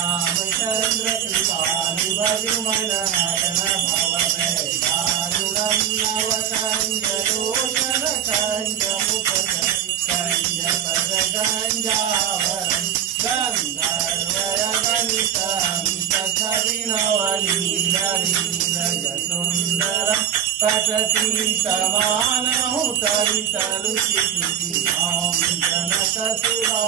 रामचंद्र कृपालु भजुमन हरन भव दारुणं नवकंजलोचन कंज मुख कंज पद गंजावरं गंधर्वयगणितं तथविनवलीललीलयसुन्दरं पठति समानहु तरितरुचितुति जनकसुरा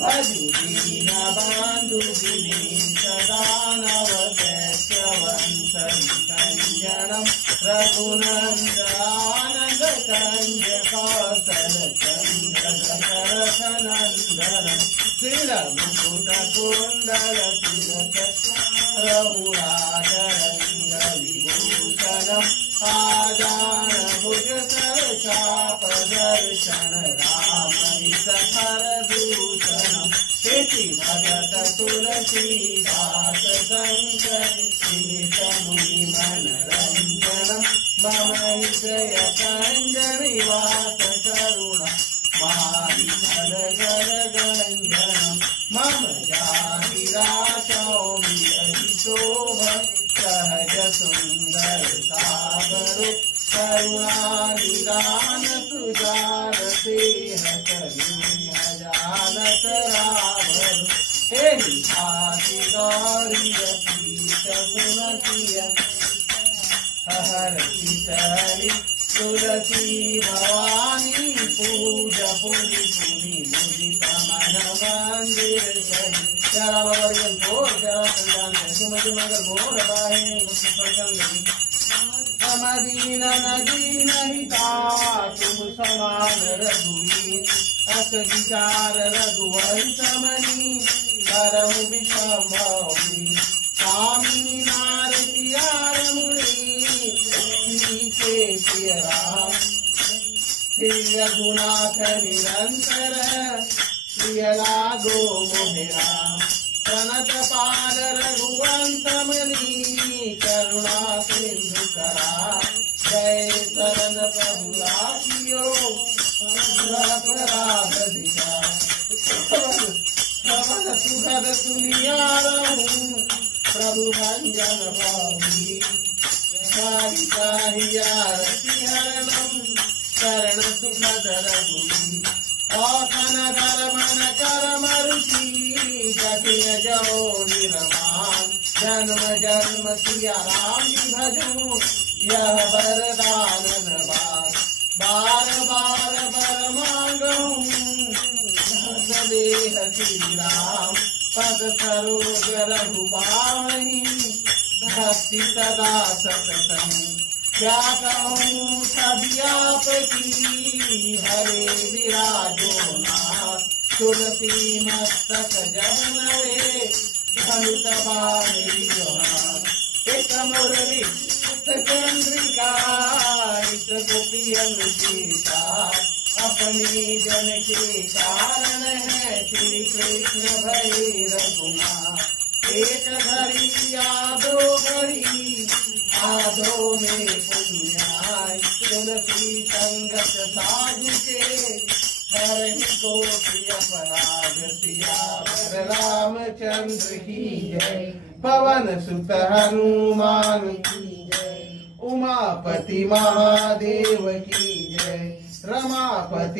भजु दीनबन्धु विनीतदानवदैत्यवंशविसञ्जनं रघुनन्दनानन्द कंज कौसलचन्द्रदशरथनन्दनं श्रीरघुकुटकुण्डलतिलकरौराजरङ्गविभूषणम् आजानभुजसरचापदर्शन रामनिसभरदूषणम् इति भगत तुलसीदास शङ्करितमुनिमनरञ्जनम् मम हृदय कञ्जनिवास करुणा मारिफलगरगञ्जनम् मम जातिराचौर्यहितोभ सहज सुन्दर सागरो करुणानिदान सुजानते हजानत रावरु हे भाति गौरियतीत सुनतिय हरति तुलसी भवानी पूज पुनि पुनि मुदित मन मंदिर चली चरा बवरियन को चरा संजान सुमति मगर मोर बाहे मुस्पकन लगी समदीन नदीन हिता तुम समान रघुवीर अस विचार रघुवंश समनी करम विषमभवी स्वामी नार कियार मुनि के प्रिय राम प्रिय गुनाथ निरंतर प्रिय लागो मोहे राम सनत पाल रघुवंश मनी करुणा सिंधु करा जय शरण प्रभु राखियो अपराध दिशा सुखद सुनिया प्रभु भंजन भावी शरण सुखद रघुवी औखन कर मन कर मरुषि जटिल जो निर्माण जन्म जन्म सिया राम भजो यह वरदान बार बार बार बर मांगूं देह श्री राम पद सरोज रघुपावनी भक्ति सदा सतसंग क्या कहूँ सभी आपकी हरे विराजो नाथ तुलसी मस्तक जब नवे धनुष बाणी जोहार एक मुरली चंद्रिका एक गोपियन गीता अपनी जन के कारण है श्री कृष्ण भय रघुनाथ एक घड़ी या दो घड़ी आधो में पुण्याय तुलसी संगत साधु के हरि को प्रिय पराग सियावर रामचंद्र की जय पवन सुत हनुमान की जय उमापति महादेव की जय रमापति